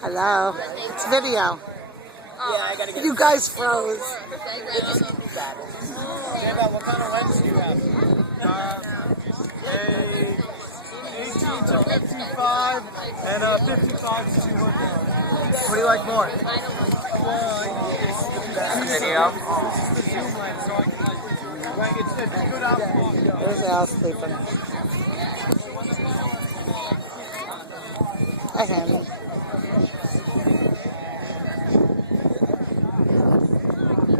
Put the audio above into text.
Hello. It's video. Yeah, I gotta get You guys froze. Jada, what kind of lens do you have? A 18 to 55 and a 55 to 200. What do you like more? Video. The zoom lens, so it's a good output. There's Al sleeping. I him.